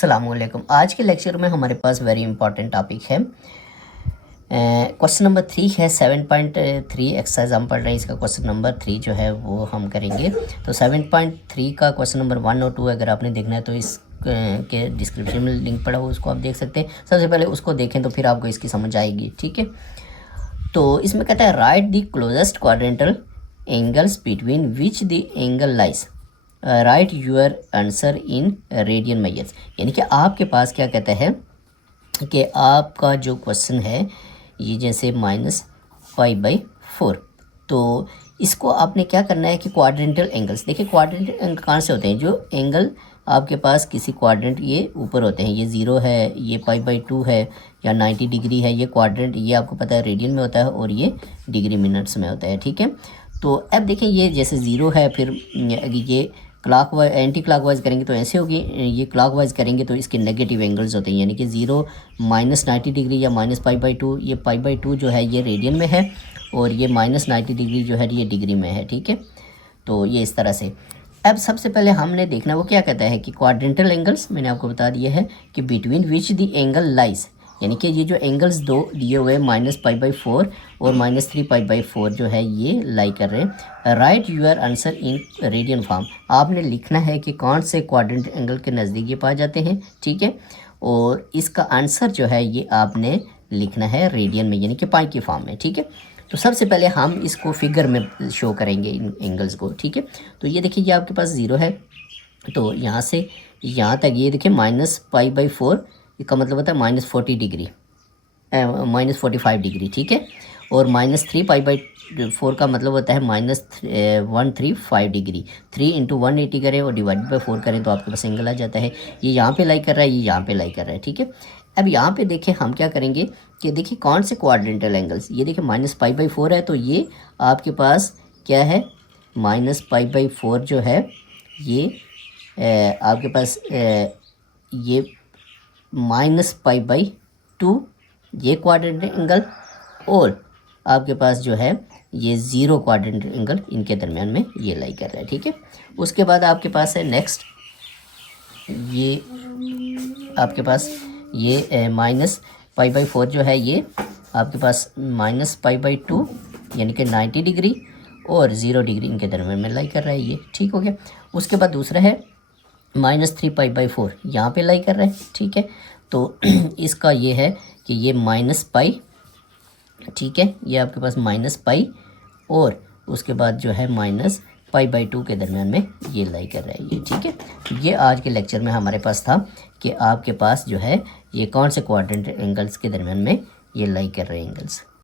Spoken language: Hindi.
अस्सलामुअलैकुम। आज के लेक्चर में हमारे पास वेरी इंपॉर्टेंट टॉपिक है। क्वेश्चन नंबर 3 है 7.3 एक्सरसाइज हम पढ़ रहे हैं। इसका क्वेश्चन नंबर 3 जो है वो हम करेंगे। तो 7.3 का क्वेश्चन नंबर 1 और 2 अगर आपने देखना है तो इस के डिस्क्रिप्शन में लिंक पड़ा हुआ उसको आप देख सकते हैं। सबसे पहले उसको देखें तो फिर आपको इसकी समझ आएगी, ठीक है। तो इसमें कहता है write the closest quadrantal angles between which the angle lies, write your answer in radian measures. यानी कि आपके पास क्या कहता है कि आपका जो क्वेश्चन है ये जैसे -π/4, तो इसको आपने क्या करना है कि क्वाड्रेंटल एंगल्स, देखिए क्वाड्रेंटल एंगल कहाँ से होते हैं, जो एंगल आपके पास किसी क्वाड्रेंट ये ऊपर होते हैं, ये 0 है, ये π/2 है या 90 डिग्री है, ये क्वाड्रेंट ये आपको पता है रेडियन में होता है और ये डिग्री मिनट्स में होता है, ठीक है। तो अब देखें ये जैसे 0 है, फिर ये क्लॉकवाइज एंटी क्लॉकवाइज करेंगे तो ऐसे होगी, ये क्लॉकवाइज करेंगे तो इसके नेगेटिव एंगल्स होते हैं, यानी कि 0 -90 डिग्री या -π/2, ये π/2 जो है ये रेडियन में है और ये -90 डिग्री जो है ये डिग्री में है, ठीक है। तो ये इस तरह से। अब सबसे पहले हमने देखना वो क्या कहता है कि क्वाड्रेंटल एंगल्स मैंने आपको बता दिया है कि between which the angle lies, यानी कि ये जो एंगल्स दो दिए हुए -π/4 और -3π/4 जो है ये लाई कर रहे हैं। Write your answer in radian form, आपने लिखना है कि कौन से क्वाड्रेंट एंगल के नज़दीक ये पाए जाते हैं, ठीक है। और इसका आंसर जो है ये आपने लिखना है रेडियन में, यानी कि पाई की फॉर्म में, ठीक है। तो सबसे पहले हम इसको फिगर में शो करेंगे इन एंगल्स को, ठीक है। तो ये देखिए ये आपके पास 0 है, तो यहाँ से यहाँ तक ये देखिए -π/4, इसका मतलब होता है -40 डिग्री, -45 डिग्री, ठीक है। और -3π/4 का मतलब होता है -135 डिग्री। 3 × 180 करें और /4 करें तो आपके पास एंगल आ जाता है। ये यहाँ पे लाई कर रहा है, ये यहाँ पे लाई कर रहा है, ठीक है। अब यहाँ पे देखें हम क्या करेंगे कि देखिए कौन से क्वाड्रेंटल एंगल्स, ये देखिए -π/4 है, तो ये आपके पास क्या है -π/4 जो है ये आपके पास ये -π/2 ये क्वाड्रेंट एंगल और आपके पास जो है ये 0 क्वाड्रेंट एंगल, इनके दरमियान में ये लाई कर रहा है, ठीक है। उसके बाद आपके पास है नेक्स्ट, ये आपके पास ये -π/4 जो है ये आपके पास -π/2 यानी कि 90 डिग्री और 0 डिग्री इनके दरमियान में लाई कर रहा है, ये ठीक हो गया। उसके बाद दूसरा है -3π/4 यहाँ पे लाई कर रहा है, ठीक है। तो इसका ये है कि ये -π, ठीक है, ये आपके पास -π और उसके बाद जो है -π/2 के दरमियान में ये लाई कर रहा है, ये ठीक है। ये आज के लेक्चर में हमारे पास था कि आपके पास जो है ये कौन से क्वाड्रेंट एंगल्स के दरमियान में ये लाई कर रहे हैं एंगल्स।